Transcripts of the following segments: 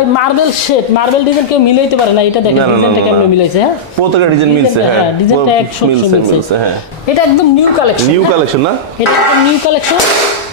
ভাই marble shape marble design কেউ মিলাইতে পারে না এটা দেখেন ডিজাইনটা কেমন মিলাইছে হ্যাঁ? প্রত্যেকটা ডিজাইন মিলছে হ্যাঁ ডিজাইনটা একশো মিলছে হ্যাঁ। এটা একদম নিউ কালেকশন নিউ কালেকশন না? এটা একদম নিউ কালেকশন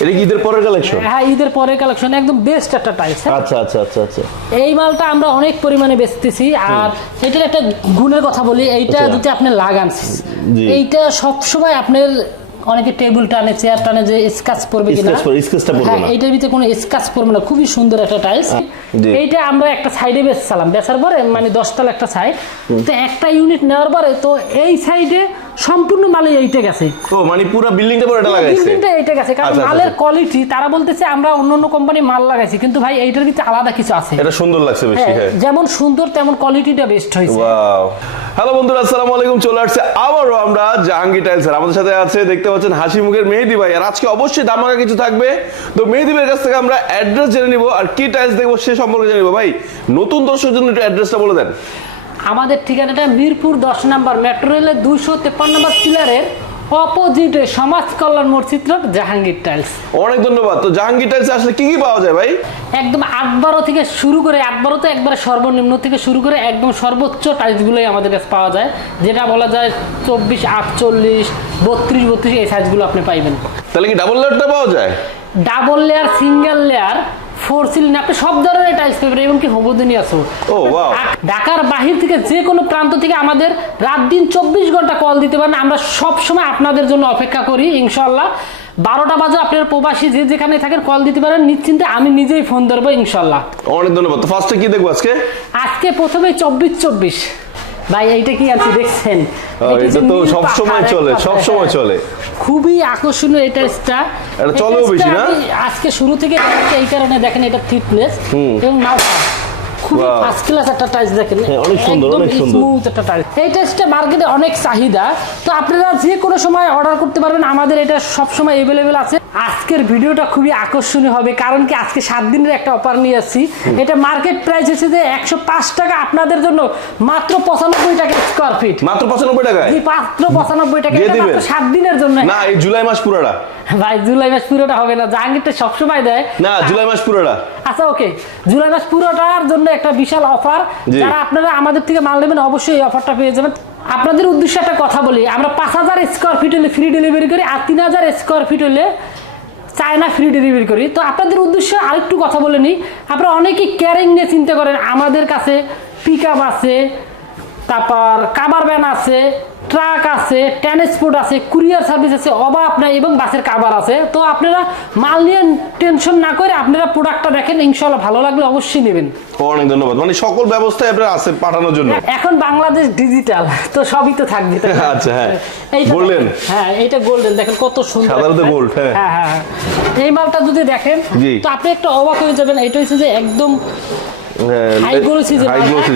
এটা কি ঈদের পরের কালেকশন হ্যাঁ ঈদের পরের কালেকশন একদম বেস্ট একটা টাইলস আচ্ছা আচ্ছা আচ্ছা আচ্ছা। এই মালটা আমরা অনেক পরিমাণে বেচতেছি আর এটার একটা গুণের কথা বলি এইটা আচ্ছা। যদি আপনি লাগান। এইটা সবসময় আপনার অনেকে টেবিল টানে চেয়ার টানে যে স্কাচ পড়বে কিনা। স্কেচ স্কেচটা পড়বে হ্যাঁ না। এইটার ভিতরে কোনো স্কাচ পড়বে না। খুবই সুন্দর একটা টাইলস। এইটা আমরা একটা সাইডে বেচছিলাম। বেচার পরে মানে দশতলা একটা সাইড। তো একটা ইউনিট নেওয়ার পরে তো এই সাইডে সম্পূর্ণ মালে এইটা গেছে। ও মানে পুরো বিল্ডিংটা পরে এটা লাগাইছে? বিল্ডিংটা এইটা গেছে কারণ আচ্ছা, আচ্ছা, মালের আচ্ছা। কোয়ালিটি তারা বলতেছে আমরা অন্য অন্য কোম্পানি মাল লাগাইছি কিন্তু ভাই এইটার ভিতরে আলাদা কিছু আছে। এটা সুন্দর লাগছে বেশি হ্যাঁ, হ্যাঁ। যেমন সুন্দর তেমন কোয়ালিটিটা বেস্ট হয়েছে। ওয়াও হ্যালো বন্ধুরা আসসালামু আলাইকুম চলে আসছে আবারও আমরা জাহাঙ্গীর টাইলস আমাদের সাথে আছে দেখতে পাচ্ছেন হাসি মুখের মেহেদি ভাই আর আজকে অবশ্যই দামাকা কিছু থাকবে। তো মেহেদি ভাইয়ের কাছ থেকে আমরা অ্যাড্রেস জেনে নিব আর কি টাইলস দেখব সে সম্পর্কে জেনে নিব ভাই নতুন দর্শকের জন্য একটু অ্যাড্রেসটা বলে দেন। আমাদের ঠিকানাটা মিরপুর দশ নম্বর মেট্রো রেলের দুইশো তেপ্পান্ন নম্বর পিলারের অপোজিটে সমাজ কল্যাণ মসজিদ রোড জাহাঙ্গীর টাইলস অনেক ধন্যবাদ। তো জাহাঙ্গীর টাইলস আসলে কি কি পাওয়া যায় ভাই? একদম আট বারো থেকে শুরু করে আট বারো তো একবারে সর্বনিম্ন থেকে শুরু করে একদম সর্বোচ্চ টাইলসগুলোই আমাদের কাছে পাওয়া যায় যেটা বলা যায় চব্বিশ আটচল্লিশ বত্রিশ বত্রিশ এই সাইজগুলো আপনি পাইবেন। তাহলে কি ডাবল লেয়ারটা পাওয়া যায়? Double layer single layer for ceiling আপনি সব ধরনের টাইলস পেপার এবং কি ও ওয়াও ঢাকার বাহির থেকে যে কোনো প্রান্ত থেকে আমাদের রাত দিন চব্বিশ ঘণ্টা কল দিতে পারেন আমরা সব সময় আপনাদের জন্য অপেক্ষা করি ইনশাল্লাহ বারোটা বাজে আপনার প্রবাসী যে যেখানে থাকেন কল দিতে পারেন নিশ্চিন্তে আমি নিজেই ফোন ধরবো ইনশাল্লাহ অনেক ধন্যবাদ। ফার্স্টে কি দেখব আজকে? আজকে প্রথমে চব্বিশ চব্বিশ। ভাই এইটা কি আনছি দেখছেন এটা তো সব সময় চলে, সব সময়। চলে। খুবই আকর্ষণীয় এই টাইলসটা এটা চলেও বেশি না? আজকে শুরু থেকে এই কারণে দেখেন এটা থিকনেস এবং নাও খুবই Wow. ফার্স্ট ক্লাস একটা টাইলস দেখেন হ্যাঁ, অনেক সুন্দর, অনেক সুন্দর। স্মুথ একটা টাইলস এই টাইলসটা মার্কেটে অনেক চাহিদা তো আপনারা যে কোনো সময় অর্ডার করতে পারবেন আমাদের এটা সব সময় অ্যাভেলেবেল আছে আজকের ভিডিওটা খুবই আকর্ষণীয় হবে কারণ কি আজকে সাত দিনের একটা অফার নিয়ে আসছি। এটা মার্কেট প্রাইস হচ্ছে যে একশো পাঁচ টাকা আপনাদের জন্য মাত্র পঁচানব্বই টাকা স্কোয়ার ফিট মাত্র পঁচানব্বই এই মাত্র পঁচানব্বই টাকা সাত দিনের জন্য। না এই জুলাই মাস পুরোটা। ভাই জুলাই মাস পুরোটা হবে না জাহাঙ্গীরটা সবসময় দেয়। না জুলাই মাস পুরোটা। আচ্ছা ওকে জুলাই মাস পুরোটার জন্য একটা বিশাল অফার যারা আপনারা আমাদের থেকে মাল নেবেন অবশ্যই এই অফারটা পেয়ে যাবেন। আপনাদের উদ্দেশ্যে একটা কথা বলি, আমরা পাঁচ হাজার স্কোয়ার ফিট হলে ফ্রি ডেলিভারি করি আর তিন হাজার স্কোয়ার ফিট হলে চায়না ফ্রি ডেলিভারি করি। তো আপনাদের উদ্দেশ্যে আরেকটু কথা বলে নিই, আপনারা অনেকেই ক্যারিং নিয়ে চিন্তা করেন, আমাদের কাছে পিক আছে তারপর কাবার ভ্যান আছে ট্রাক আছে ট্রান্সপোর্ট আছে কুরিয়ার সার্ভিস আছে অভাব নাই এবং বাসের কাবার আছে তো আপনারা মাল নিয়ে টেনশন না করে আপনারা প্রোডাক্টটা দেখেন ইনশাল্লাহ ভালো লাগলে অবশ্যই নেবেন অনেক ধন্যবাদ মানে সকল ব্যবস্থায় আপনার আছে পাঠানোর জন্য এখন বাংলাদেশ ডিজিটাল তো সবই তো থাকবে? আচ্ছা, হ্যাঁ। Golden? হ্যাঁ এটা গোল্ডেন দেখেন কত সুন্দর সাধারণত gold, হ্যাঁ। হ্যাঁ হ্যাঁ হ্যাঁ। এই মালটা যদি দেখেন তো আপনি একটা অবাক হয়ে যাবেন এটা হচ্ছে যে একদম হাই যে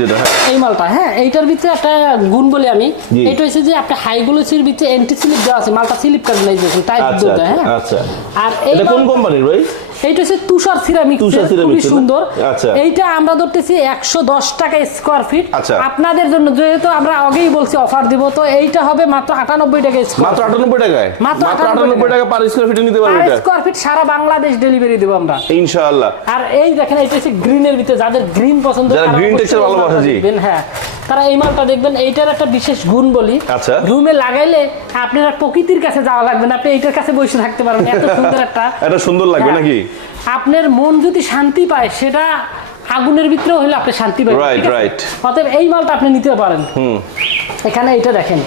যেটা হ্যাঁ? এই মালটা হ্যাঁ এইটার ভিতরে একটা গুণ বলি আমি। এটা হচ্ছে যে আপনার হাই গ্লোসির ভিতরে এন্টি স্লিপ দেওয়া আছে মালটা স্লিপ কাজ নাই আচ্ছা দুটো হ্যাঁ? আচ্ছা আর এটা কোন কোম্পানির ভাই? এইটা হচ্ছে তুষার সিরামিক তুষার খুবই সুন্দর। আচ্ছা। এইটা আমরা ধরতেছি একশো দশ টাকা স্কোয়ার ফিট আচ্ছা। আপনাদের জন্য যেহেতু আমরা আগেই বলছি অফার দিব তো এইটা হবে মাত্র আটানব্বই টাকা মাত্র আটানব্বই টাকায়? মাত্র মাত্র 98 আটানব্বই টাকা। পার স্কোয়ার ফিটে নিতে স্কোয়ার ফিট সারা বাংলাদেশ ডেলিভারি দেবো আমরা। ইনশাআল্লাহ। আর এই দেখেন এটা হচ্ছে গ্রিনের ভিতরে যাদের গ্রিন পছন্দ যারা texture এই ভালোবাসে, জি। হ্যাঁ। তারা এই মালটা দেখবেন এইটার একটা বিশেষ গুণ বলি আচ্ছা। রুমে লাগাইলে আপনারা প্রকৃতির কাছে যাওয়া লাগবে না আপনি এইটার কাছে বসে থাকতে পারবেন এত সুন্দর একটা এটা সুন্দর লাগবে হ্যাঁ। নাকি আপনার মন যদি শান্তি পায় সেটা আগুনের ভিতরেও হলে আপনি শান্তি পাবেন রাইট আছে? অতএব এই মালটা আপনি নিতে পারেন হুম এখানে এটা দেখেন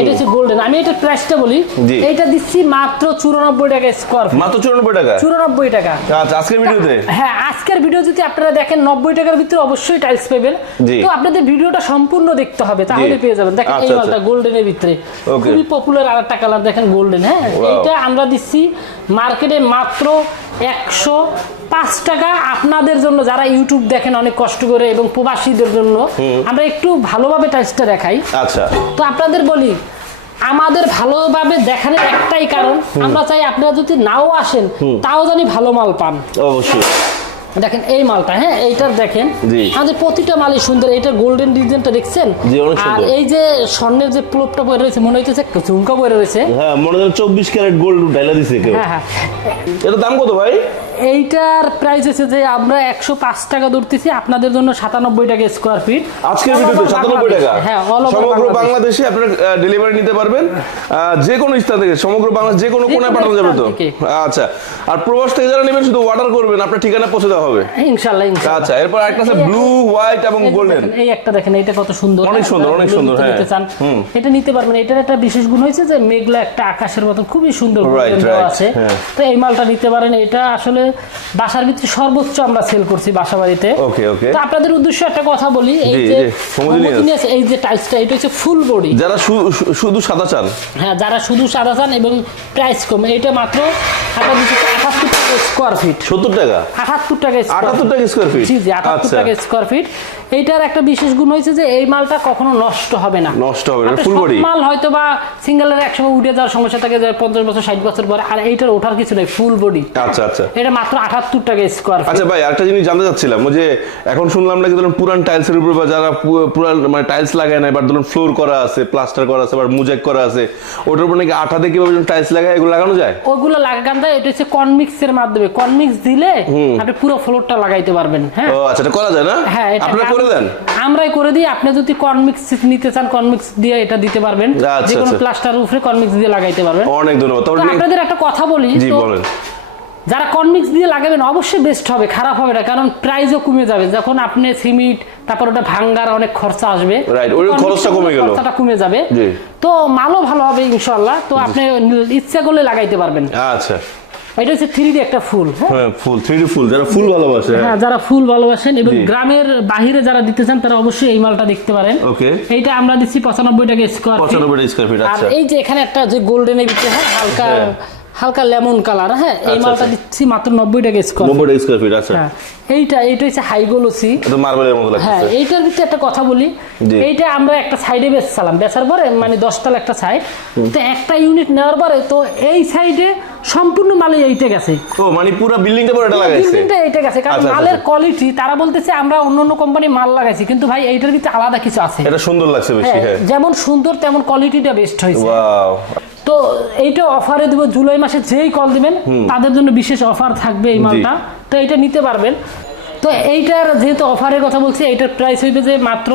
এটা হচ্ছে গোল্ডেন আমি এটার প্রাইসটা বলি। জি। এইটা দিচ্ছি মাত্র চুরানব্বই টাকা স্কোয়ার মাত্র চুরানব্বই টাকা? চুরানব্বই টাকা। আচ্ছা আজকের ভিডিওতে? হ্যাঁ আজকের ভিডিও যদি আপনারা দেখেন নব্বই টাকার ভিতরে অবশ্যই টাইলস পাবেন। তো আপনাদের ভিডিওটা সম্পূর্ণ দেখতে হবে তাহলে পেয়ে যাবেন। দেখেন এই আচ্ছা, মালটা আচ্ছা। গোল্ডেনের ভিতরে। খুবই পপুলার আর একটা কালার দেখেন গোল্ডেন হ্যাঁ. এইটা আমরা দিচ্ছি মার্কেটে মাত্র একশো পাঁচ টাকা আপনাদের জন্য যারা ইউটিউব দেখেন অনেক কষ্ট করে এবং প্রবাসীদের জন্য আমরা একটু ভালোভাবে টাইসটা দেখাই। আচ্ছা। তো আপনাদের বলি আমাদের ভালোভাবে দেখানোর একটাই কারণ আমরা চাই আপনারা যদি নাও আসেন তাও জানি ভালো মাল পান। অবশ্যই। দেখেন এই মালটা হ্যাঁ এইটার দেখেন। আমাদের প্রতিটা মালই সুন্দর এটা গোল্ডেন ডিজাইনটা দেখছেন? আর এই যে স্বর্ণের যে প্লোপটা পরে রয়েছে মনে হইতেছে ঝুমকা পরে রয়েছে। হ্যাঁ মনে হয় চব্বিশ ক্যারেট গোল্ড ডাইলা দিছে কেউ। হ্যাঁ হ্যাঁ। এটা দাম কত ভাই? এইটার প্রাইস হচ্ছে যে আমরা একশো পাঁচ টাকা ধরতেছি আপনাদের জন্য সাতানব্বই টাকা স্কোয়ার ফিট আজকের ভিডিওতে সাতানব্বই টাকা। হ্যাঁ সমগ্র বাংলাদেশে আপনারা ডেলিভারি নিতে পারবেন। যে কোনো স্থান থেকে সমগ্র বাংলাদেশ যে কোনো কোনায় পাঠানো যাবে তো? আচ্ছা। আর প্রবাস থেকে যারা নেবেন শুধু অর্ডার করবেন আপনার ঠিকানা পৌঁছে দেওয়া হবে। ইনশাল্লাহ ইনশাল্লাহ। আচ্ছা এরপর একটা আছে ব্লু হোয়াইট এবং গোল্ডেন এই একটা দেখেন এটা কত সুন্দর। অনেক সুন্দর, অনেক সুন্দর, হ্যাঁ। এটা নিতে পারবেন। এটার একটা বিশেষ গুণ হয়েছে যে মেঘলা একটা আকাশের মতন খুবই সুন্দর আছে। হ্যাঁ। তো এই মালটা নিতে পারেন। এটা আসলে বাসার ভিতরে সর্বোচ্চ আমরা সেল করছি বাসা বাড়িতে ওকে ওকে তো আপনাদের উদ্দেশ্যে একটা কথা বলি এই যে এই যে টাইলসটা এটা হচ্ছে ফুল বডি যারা শুধু সাদা চান। হ্যাঁ যারা শুধু সাদা চান এবং প্রাইস কম এটা মাত্র টাকা স্কোয়ার ফিট সত্তর টাকা? আটাত্তর টাকা square আটাত্তর টাকা স্কোয়ার ফিট জি জি আটাত্তর আচ্ছা। টাকা স্কোয়ার ফিট এইটার একটা বিশেষ গুণ হয়েছে যে এই মালটা কখনো নষ্ট হবে না। নষ্ট হবে না আপনার ফুল বডি মাল হয়তো বা সিঙ্গেলের একসময় উঠে যাওয়ার সমস্যা থাকে পঞ্চাশ বছর ষাট বছর পরে আর এইটার ওঠার কিছু নেই ফুল বডি আচ্ছা আচ্ছা। এটা মাত্র আটাত্তর টাকা স্কোয়ার আচ্ছা ভাই একটা জিনিস জানতে চাচ্ছিলাম যে এখন শুনলাম নাকি ধরুন পুরান টাইলসের উপর বা যারা পুরান মানে টাইলস লাগায় না এবার ধরুন ফ্লোর করা আছে প্লাস্টার করা আছে আবার মুজেক করা আছে ওটার উপর নাকি আঠা দিয়ে কীভাবে টাইলস লাগায় এগুলো লাগানো যায়? ওগুলো লাগান দেয় এটা হচ্ছে কনমিক্স এর মাধ্যমে। কনমিক্স দিলে আপনি পুরো ফ্লোরটা লাগাইতে পারবেন হ্যাঁ? ও আচ্ছা এটা করা যায় না? হ্যাঁ এটা আপনারা করে দেন। আমরাই করে দিই। আপনি যদি কনমিক্স নিতে চান কনমিক্স দিয়ে এটা দিতে পারবেন। আচ্ছা, যে কোনো আচ্ছা। প্লাস্টার উপরে কনমিক্স দিয়ে লাগাইতে পারবেন। অনেক ধন্যবাদ। আপনাদের একটা কথা বলি জি বলেন। যারা কনমিক্স দিয়ে লাগাবেন অবশ্যই বেস্ট হবে খারাপ হবে না কারণ প্রাইসও কমে যাবে। যখন আপনি সিমেন্ট তারপর ওটা ভাঙ্গার অনেক খরচা আসবে খরচটা কমে গেল। খরচাটা কমে যাবে। জি। তো মালও ভালো হবে ইনশাল্লাহ তো আপনি ইচ্ছা করলে লাগাইতে পারবেন। আচ্ছা। এটা হচ্ছে থ্রি একটা ফুল হ্যাঁ? হ্যাঁ ফুল থ্রি ফুল যারা ফুল ভালোবাসে। হ্যাঁ যারা ফুল ভালোবাসেন এবং গ্রামের বাহিরে যারা দিতে চান তারা অবশ্যই এই মালটা দেখতে পারেন। ওকে। এইটা আমরা দিচ্ছি পঁচানব্বই টাকা স্কোয়ার পঁচানব্বই স্কোয়ার ফিট আর আচ্ছা এই যে এখানে একটা যে গোল্ডেনে ভিতরে হ্যাঁ হালকা হ্যাঁ। হালকা লেমন কালার হ্যাঁ? এই আচ্ছা, মালটা আচ্ছা। দিচ্ছি মাত্র নব্বই টাকা স্কোয়ার নব্বই স্কোয়ার ফিট আচ্ছা। হ্যাঁ এইটা এইটা হচ্ছে হাইগোলসি। এটা মার্বেলের মতো লাগছে হ্যাঁ এইটার ভিতরে একটা কথা বলি। এইটা আমরা একটা সাইডে বেচছিলাম। বেচার পরে মানে দশতলা একটা সাইড তো একটা ইউনিট নেওয়ার পরে তো এই সাইডে সম্পূর্ণ মালে এইটা গেছে। ও মানে পুরো বিল্ডিংটা পরে এটা লাগাইছে? বিল্ডিংটা এইটা গেছে। কারণ আচ্ছা, মালের। কোয়ালিটি তারা বলতেছে আমরা অন্য অন্য কোম্পানি মাল লাগাইছি। কিন্তু ভাই এইটার ভিতরে আলাদা কিছু আছে। এটা সুন্দর লাগছে বেশি হ্যাঁ, হ্যাঁ। যেমন সুন্দর তেমন কোয়ালিটিটা বেস্ট হয়েছে। ওয়াও তো এইটা অফারে দিব জুলাই মাসে যেই কল দিবেন তাদের জন্য বিশেষ অফার থাকবে এই মালটা। তো এটা নিতে পারবেন। তো এইটার যেহেতু অফারের কথা বলছি এইটার প্রাইস হইবে যে মাত্র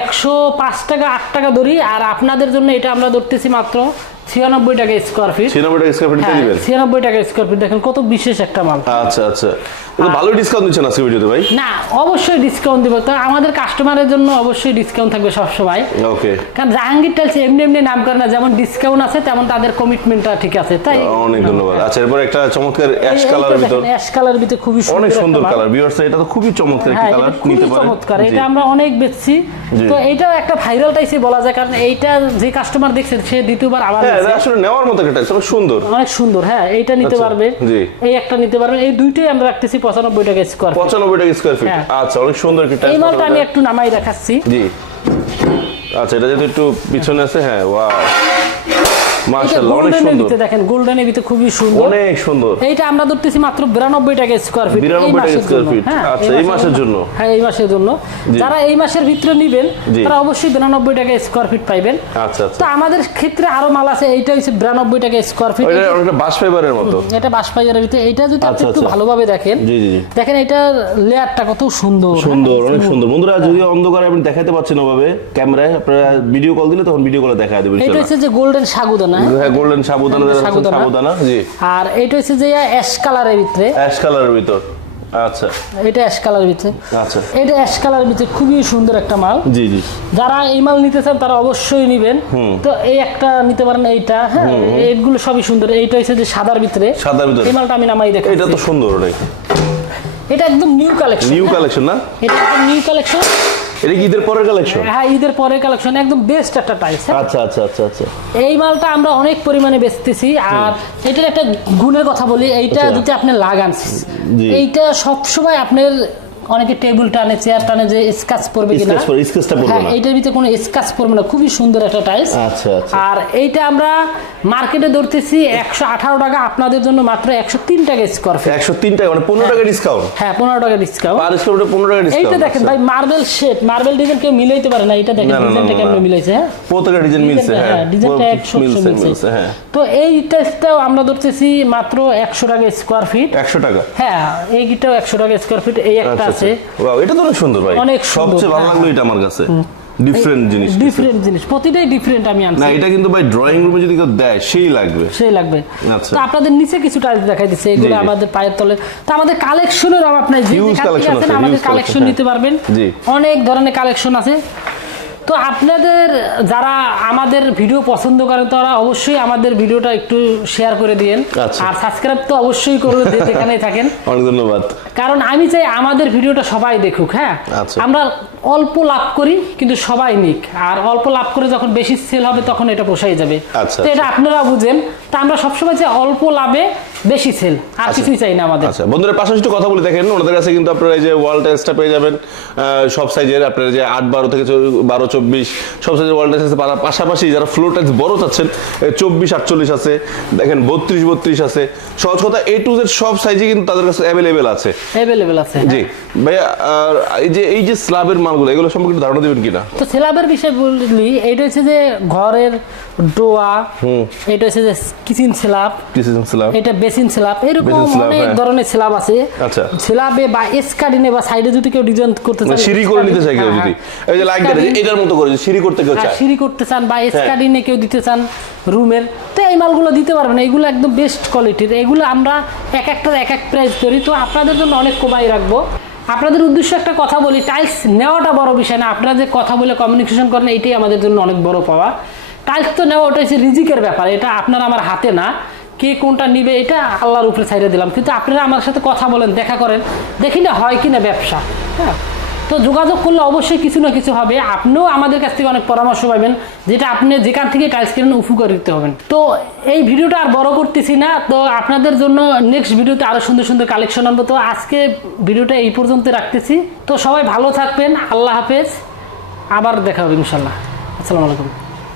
একশো পাঁচ টাকা আট টাকা ধরি আর আপনাদের জন্য এটা আমরা ধরতেছি মাত্র ছিয়ানব্বই টাকা স্কোয়ার ফিট ছিয়ানব্বই টাকা স্কোয়ার ফিট হ্যাঁ দিবেন ছিয়ানব্বই টাকা স্কোয়ার ফিট দেখেন কত বিশেষ একটা মাল। আচ্ছা আচ্ছা। ভালো ডিসকাউন্ট দিচ্ছেন আজকে ভিডিওতে ভাই? না অবশ্যই ডিসকাউন্ট দিব। তো আমাদের কাস্টমারের জন্য অবশ্যই ডিসকাউন্ট থাকবে সবসময়। ওকে কারণ জাহাঙ্গীর টাইলস এমনি এমনি নাম করে না যেমন ডিসকাউন্ট আছে তেমন তাদের কমিটমেন্টটা ঠিক আছে তাই? অনেক ধন্যবাদ। আচ্ছা এরপর একটা চমৎকার অ্যাশ কালারের ভিতর অ্যাশ কালার ভিতরে খুবই সুন্দর অনেক সুন্দর কালার ভিউয়ার্স এটা তো খুবই চমৎকার একটা হ্যাঁ কালার নিতে পারেন। চমৎকার। এটা আমরা অনেক বেচছি। তো এইটাও একটা ভাইরাল টাইসে বলা যায় কারণ এইটা যে কাস্টমার দেখছে সে দ্বিতীয়বার আবার হ্যাঁ এটা আসলে নেওয়ার মতো একটা টাইলস সুন্দর। অনেক সুন্দর হ্যাঁ এইটা নিতে আচ্ছা, পারবে। জি। এই একটা নিতে পারবে। এই দুইটাই আমরা রাখতেছি পঁচানব্বই টাকা স্কোয়ার পঁচানব্বই টাকা স্কোয়ার ফিট। আচ্ছা অনেক সুন্দর একটা এই মালটা আমি একটু নামাই দেখাচ্ছি। জি। আচ্ছা এটা যেহেতু একটু পিছনে আছে হ্যাঁ ওয়াও মাশাআল্লাহ অনেক সুন্দর। দেখেন গোল্ডেনের ভিতরে খুবই সুন্দর। অনেক সুন্দর। এইটা আমরা ধরতেছি মাত্র বিরানব্বই টাকা স্কোয়ার ফিট 92 টাকা square feet। হ্যাঁ, আচ্ছা, এই মাসের জন্য। হ্যাঁ এই মাসের জন্য। যারা এই মাসের ভিতরে নিবেন তারা অবশ্যই বিরানব্বই টাকা স্কোয়ার ফিট পাইবেন। আচ্ছা আচ্ছা। তো আমাদের ক্ষেত্রে আরও মাল আছে এইটা হচ্ছে বিরানব্বই টাকা স্কোয়ার ফিট অনেকটা বাস ফাইবারের মতো। এটা বাসপাইয়ারের ভিতরে। এইটা যদি আপনি আচ্ছা, একটু আচ্ছা। ভালোভাবে দেখেন জি জি জি। দেখেন এটার লেয়ারটা কত সুন্দর। সুন্দর হ্যাঁ, অনেক সুন্দর। বন্ধুরা যদি অন্ধকারে আপনি দেখাতে পাচ্ছেন ওভাবে ক্যামেরায় আপনারা ভিডিও কল দিলে তখন ভিডিও কলে দেখা দেবেন এটা হচ্ছে যে গোল্ডেন সাগুদানা। হ্যাঁ গোল্ডেন সাবুদানা সাবুদানা। সাবুদানা জি। আর এটা হচ্ছে যে অ্যাশ কালারের ভিতরে। অ্যাশ কালারের ভিতর। আচ্ছা। এটা অ্যাশ কালারের ভিতরে। আচ্ছা। এটা অ্যাশ কালারের ভিতরে খুবই সুন্দর একটা মাল। জি জি। যারা এই মাল নিতে চান তারা অবশ্যই নিবেন। তো এই একটা নিতে পারেন এইটা হ্যাঁ এইগুলো সবই সুন্দর। এইটা হচ্ছে যে সাদার ভিতরে। সাদার ভিতরে। এই মালটা আমি নামাই দেখি এটা তো সুন্দর এটা একদম নিউ কালেকশন নিউ কালেকশন না? এটা একদম নিউ কালেকশন এটা ঈদের পরের কালেকশন হ্যাঁ ঈদের পরের কালেকশন একদম বেস্ট একটা টাইস আচ্ছা আচ্ছা আচ্ছা আচ্ছা। এই মালটা আমরা অনেক পরিমাণে বেচতেছি আর এটার একটা গুণের কথা বলি এইটা আচ্ছা। যদি আপনি লাগান এইটা সবসময় আপনার অনেকে টেবিল টানে চেয়ার টানে যে স্কাচ পড়বে কিনা। স্কেচটা পড়বে হ্যাঁ না। এইটার ভিতরে কোনো স্কাচ পড়বে না। খুবই সুন্দর একটা টাইলস আচ্ছা আচ্ছা। আর এইটা আমরা মার্কেটে ধরতেছি একশো আঠারো টাকা আপনাদের জন্য মাত্র একশো তিন টাকা স্কোয়ার ফিট একশো তিন টাকা মানে পনেরো টাকা ডিসকাউন্ট হ্যাঁ পনেরো টাকা ডিসকাউন্ট পার স্কোয়ার ফুটে পনেরো টাকা এইটা দেখেন ভাই মার্বেল শেড মার্বেল ডিজাইন কেউ মিলাইতে পারে না। এটা দেখেন ডিজাইনটা কেমন মিলাইছে হ্যাঁ? প্রত্যেকটা ডিজাইন মিলছে হ্যাঁ ডিজাইনটা পুরো একশো মিলছে মিলছে। মিলছে হ্যাঁ। তো এই টাইলসটাও আমরা ধরতেছি মাত্র একশো টাকা স্কোয়ার ফিট একশো টাকা। হ্যাঁ এইটাও একশো টাকা স্কোয়ার ফিট এই একটা আচ্ছা। আছে। ওয়াও এটা তো অনেক সুন্দর ভাই। অনেক সবচেয়ে ভালো হ্যাঁ। লাগল এটা আমার কাছে। ডিফারেন্ট জিনিস ডিফারেন্ট জিনিস। প্রতিটাই ডিফারেন্ট আমি না এটা কিন্তু ভাই ড্রয়িং রুমে যদি কেউ দেয় সেই লাগবে। সেই লাগবে। আচ্ছা। তো আপনাদের নিচে কিছু টাইলস দেখাই দিচ্ছে। এগুলো। আমাদের পায়ের তলে। তো আমাদের কালেকশনের অভাব নাই যে আছেন আছে, আমাদের কালেকশন নিতে পারবেন। জি। অনেক ধরনের কালেকশন আছে। তো আপনাদের যারা আমাদের ভিডিও পছন্দ করেন তারা অবশ্যই আমাদের ভিডিওটা একটু শেয়ার করে দিয়েন আচ্ছা। আর সাবস্ক্রাইব তো অবশ্যই করে যেখানে থাকেন অনেক ধন্যবাদ কারণ আমি চাই আমাদের ভিডিওটা সবাই দেখুক হ্যাঁ আচ্ছা। আমরা অল্প লাভ করি কিন্তু সবাই নিক। আর অল্প লাভ করে যখন বেশি সেল হবে তখন এটা পোষাই যাবে। আচ্ছা, তো এটা আপনারা বুঝেন। তা আমরা সবসময় যে অল্প লাভে বেশি সেল আর কিছুই চাই না আমাদের। আচ্ছা বন্ধুরা পাশাপাশি একটু কথা বলে দেখেন ওনাদের কাছে কিন্তু আপনারা এই যে ওয়াল টাইলসটা পেয়ে যাবেন সব সাইজের আপনার যে আট বারো থেকে বারো চব্বিশ সব সাইজের ওয়াল টাইলস আছে। পাশাপাশি যারা ফ্লোর টাইলস বড় চাচ্ছেন চব্বিশ আটচল্লিশ আছে দেখেন বত্রিশ বত্রিশ আছে। সহজ কথা এ টু জেড সব সাইজে কিন্তু তাদের কাছে অ্যাভেলেবেল আছে। অ্যাভেলেবেল আছে জি। ভাইয়া এই যে এই যে স্ল্যাবের মালগুলো এগুলো সম্পর্কে ধারণা দেবেন কিনা? তো সেলাবের বিষয় বললি এটা হচ্ছে যে ঘরের ডোয়া এটা হচ্ছে যে কিচেন স্ল্যাব ডিসিশন স্ল্যাব এটা বেসিন স্ল্যাব এরকম অনেক হ্যাঁ। ধরনের স্ল্যাব আছে। আচ্ছা। স্ল্যাবে বা এসকাডিনে বা সাইডে যদি কেউ ডিজাইন করতে চান মানে সিঁড়ি করে নিতে চাই কেউ হ্যাঁ, যদি। হ্যাঁ। এই যে লাইক দেন এটার মতো করে সিঁড়ি করতে কেউ চায়। সিঁড়ি করতে চান বা এসকাডিনে কেউ দিতে চান রুমের তো এই মালগুলো দিতে পারবেন এগুলো একদম বেস্ট কোয়ালিটির এগুলো আমরা এক একটার এক এক প্রাইস করি তো আপনাদের জন্য অনেক কমাই রাখব। আপনাদের উদ্দেশ্য একটা কথা বলি টাইলস নেওয়াটা বড় বিষয় না। আপনারা যে কথা বলে কমিউনিকেশন করেন, এটাই আমাদের জন্য অনেক বড় পাওয়া। টাইলস তো নেওয়া, ওটা হচ্ছে রিজিকের ব্যাপার, এটা আপনার আমার হাতে না। কে কোনটা নিবে, এটা আল্লাহর উপরে ছাইড়ে দিলাম। কিন্তু আপনারা আমার সাথে কথা বলেন, দেখা করেন, দেখি না হয় কিনা ব্যবসা হ্যাঁ? তো যোগাযোগ করলে অবশ্যই কিছু না কিছু হবে। আপনিও আমাদের কাছ থেকে অনেক পরামর্শ পাবেন, যেটা আপনি যেখান থেকে টাইলস উপকার উপকারিত হবেন। তো এই ভিডিওটা আর বড় করতেছি না, তো আপনাদের জন্য নেক্সট ভিডিওতে আরও সুন্দর সুন্দর কালেকশন আনব। তো আজকে ভিডিওটা এই পর্যন্ত রাখতেছি। তো সবাই ভালো থাকবেন, আল্লাহ হাফেজ। আবার দেখা হবে ইনশাল্লাহ আসসালামু আলাইকুম।